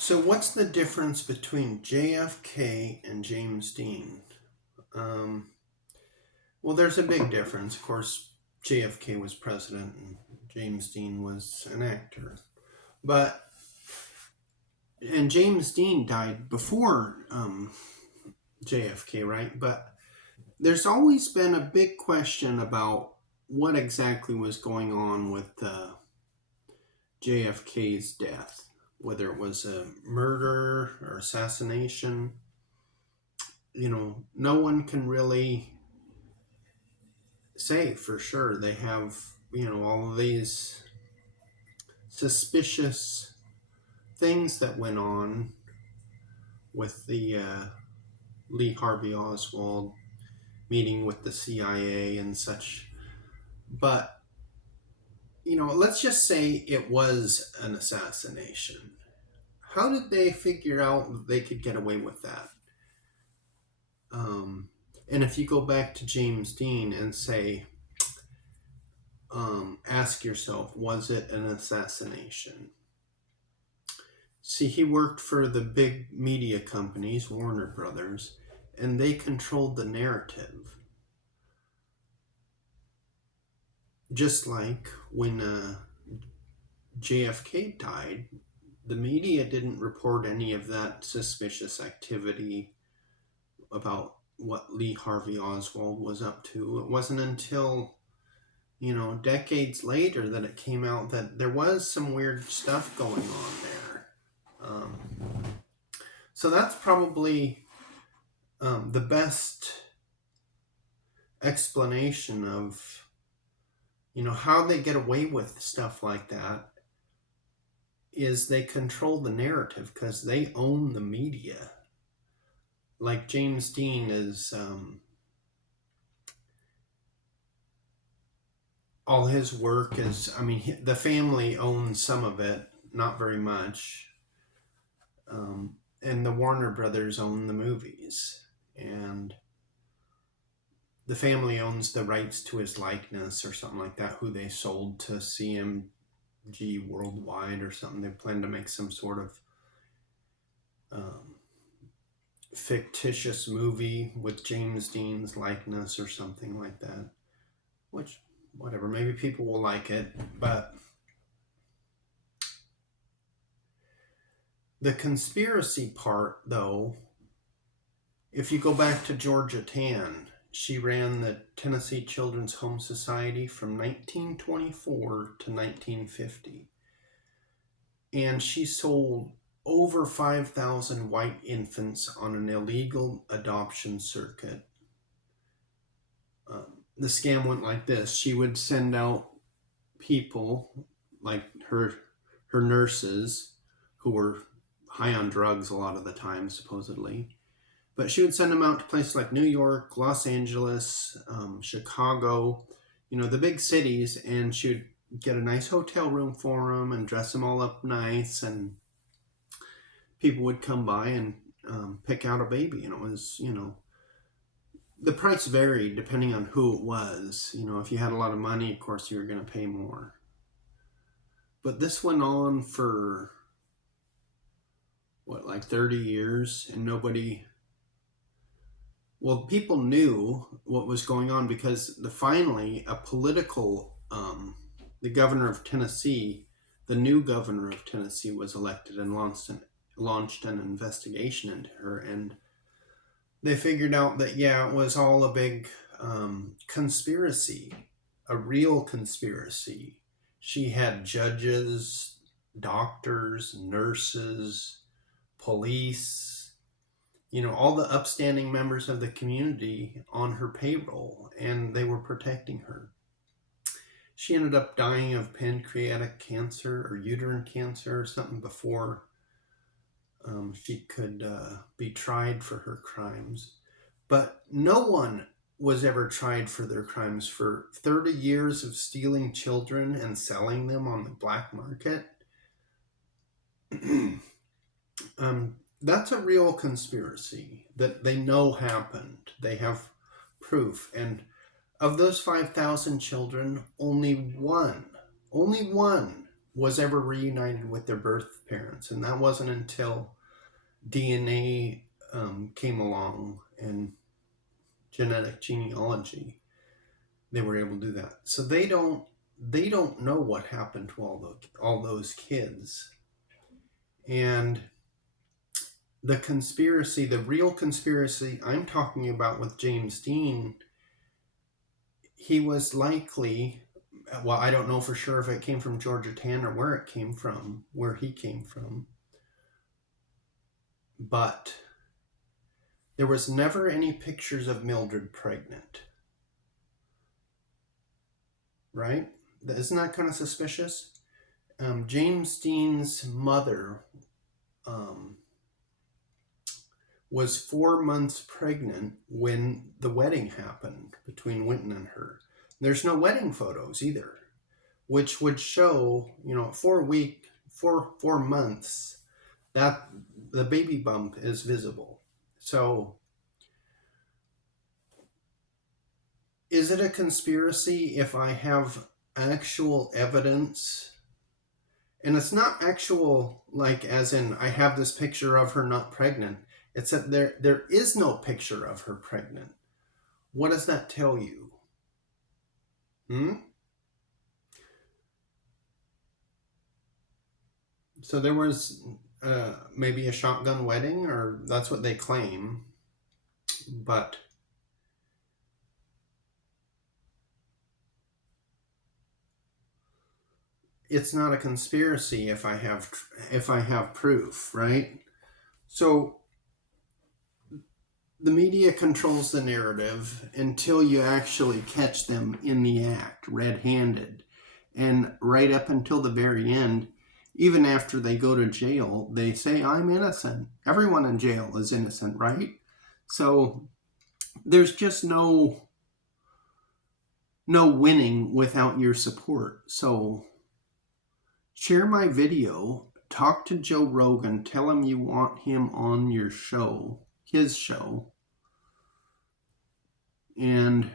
So what's the difference between JFK and James Dean? Um, well, there's a big difference. Of course, JFK was president and James Dean was an actor. But, and James Dean died before JFK, right? But there's always been a big question about what exactly was going on with JFK's death, whether it was a murder or assassination. No one can really say for sure. They have, all of these suspicious things that went on with the Lee Harvey Oswald meeting with the CIA and such. But, let's just say it was an assassination. How did they figure out that they could get away with that? And if you go back to James Dean and say, ask yourself, was it an assassination? See, he worked for the big media companies, Warner Brothers, and they controlled the narrative. Just like when JFK died, the media didn't report any of that suspicious activity about what Lee Harvey Oswald was up to. It wasn't until, decades later that it came out that there was some weird stuff going on there. So that's probably the best explanation of, how they get away with stuff like that is they control the narrative because they own the media. Like James Dean is, all his work is, the family owns some of it, not very much. And the Warner Brothers own the movies. And the family owns the rights to his likeness or something like that, who they sold to CMG Worldwide or something. They plan to make some sort of fictitious movie with James Dean's likeness or something like that. Which, whatever, maybe people will like it. But the conspiracy part, though, if you go back to Georgia Tann, she ran the Tennessee Children's Home Society from 1924 to 1950. And she sold over 5,000 white infants on an illegal adoption circuit. The scam went like this. She would send out people, like her nurses, who were high on drugs a lot of the time, supposedly. But she would send them out to places like New York, Los Angeles, Chicago, the big cities, and she would get a nice hotel room for them and dress them all up nice, and people would come by and pick out a baby. And it was, the price varied depending on who it was. If you had a lot of money, of course, you were going to pay more. But this went on for, 30 years, and nobody... Well, people knew what was going on because finally a political, the governor of Tennessee, the new governor of Tennessee was elected and launched an investigation into her. And they figured out that, it was all a big conspiracy, a real conspiracy. She had judges, doctors, nurses, police, all the upstanding members of the community on her payroll, and they were protecting her. She ended up dying of pancreatic cancer or uterine cancer or something before she could be tried for her crimes. But no one was ever tried for their crimes for 30 years of stealing children and selling them on the black market. That's a real conspiracy that they know happened. They have proof. And of those 5,000 children, only one was ever reunited with their birth parents. And that wasn't until DNA came along and genetic genealogy, they were able to do that. So they don't know what happened to all those kids. And the conspiracy, the real conspiracy I'm talking about with James Dean, he was likely, well, I don't know for sure if it came from Georgetown or where he came from, but there was never any pictures of Mildred pregnant. Right? Isn't that kind of suspicious? James Dean's mother was 4 months pregnant when the wedding happened between Winton and her. There's no wedding photos either, which would show, 4 months, that the baby bump is visible. So is it a conspiracy if I have actual evidence? And it's not actual, like as in I have this picture of her not pregnant. It's that there is no picture of her pregnant. What does that tell you? So there was maybe a shotgun wedding, or that's what they claim. But it's not a conspiracy if I have proof, right? So the media controls the narrative until you actually catch them in the act, red-handed. And right up until the very end, even after they go to jail, they say, I'm innocent. Everyone in jail is innocent, right? So there's just no winning without your support. So share my video, talk to Joe Rogan, tell him you want him on your show, his show. And,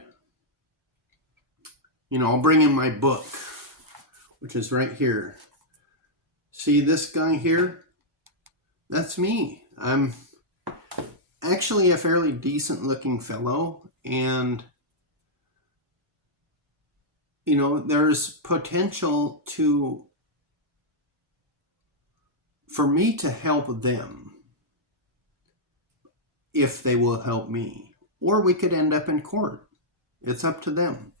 I'll bring in my book, which is right here. See this guy here? That's me. I'm actually a fairly decent looking fellow, and there's potential for me to help them if they will help me, or we could end up in court. It's up to them.